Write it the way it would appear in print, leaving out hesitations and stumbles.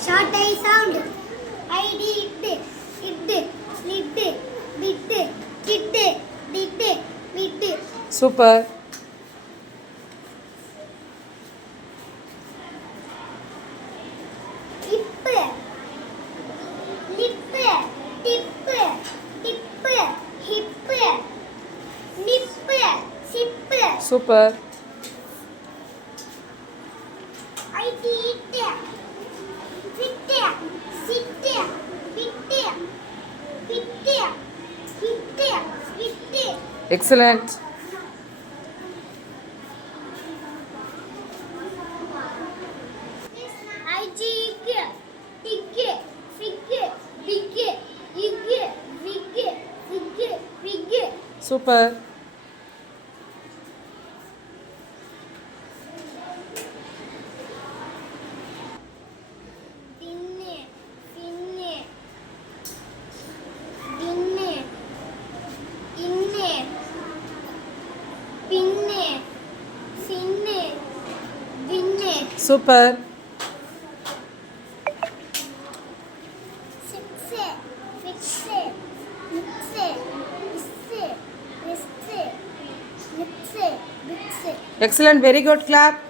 Short I sound. I did. It. Lid. Bit. Kid. Did. Bit. Super. Hip. Lip. Tip. Tip. Hip. Nip. Sip. Super. I did. Fit. Sit. Bit. Bit. Hit. Hit. Excellent. I jig, dig, fig, big, ig, vig, big. Super. Dinne, finne, dinne, inne, pinne, finne, dinne. Super. Sixe, fixe, mixe, isse, risse, mixe, bixe. Excellent. Very good. Clap.